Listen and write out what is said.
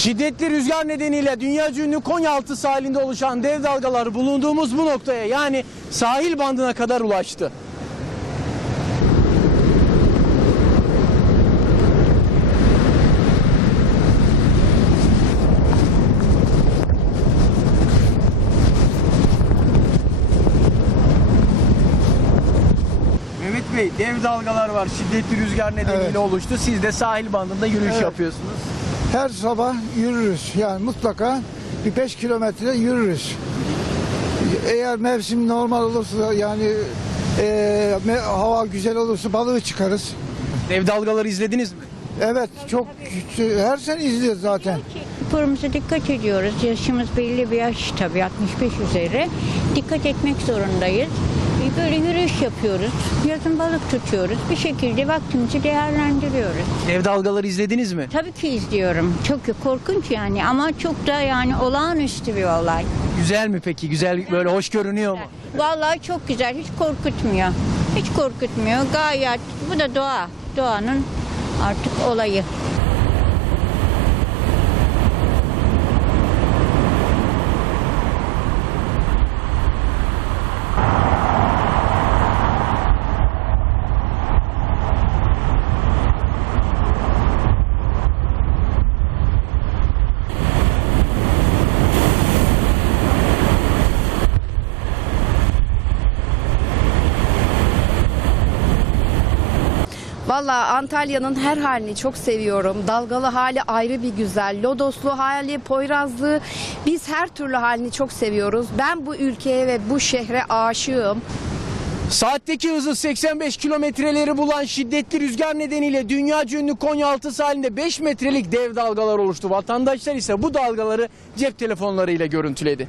Şiddetli rüzgar nedeniyle dünya ünlü Konyaaltı sahilinde oluşan dev dalgalar bulunduğumuz bu noktaya yani sahil bandına kadar ulaştı. Mehmet Bey dev dalgalar var şiddetli rüzgar nedeniyle Evet. oluştu. Siz de sahil bandında yürüyüş Evet. yapıyorsunuz. Her sabah yürürüz. Yani mutlaka bir 5 kilometre yürürüz. Eğer mevsim normal olursa yani e, hava güzel olursa balığı çıkarız. Dev dalgaları izlediniz mi? Evet çok her sene izliyoruz zaten. Sporumuza dikkat ediyoruz. Yaşımız belli bir yaş tabii 65 üzeri. Dikkat etmek zorundayız. Böyle yürüyüş yapıyoruz. Yazın balık tutuyoruz. Bir şekilde vaktimizi değerlendiriyoruz. Dev dalgaları izlediniz mi? Tabii ki izliyorum. Çok korkunç yani ama çok da yani olağanüstü bir olay. Güzel mi peki? Güzel böyle hoş görünüyor mu? Vallahi çok güzel. Hiç korkutmuyor. Hiç korkutmuyor. Gayet bu da doğa. Doğanın artık olayı. Valla Antalya'nın her halini çok seviyorum. Dalgalı hali ayrı bir güzel. Lodoslu hali, Poyrazlı. Biz her türlü halini çok seviyoruz. Ben bu ülkeye ve bu şehre aşığım. Saatteki hızı 85 kilometreleri bulan şiddetli rüzgar nedeniyle dünya ünlü Konyaaltı sahilinde 5 metrelik dev dalgalar oluştu. Vatandaşlar ise bu dalgaları cep telefonlarıyla görüntüledi.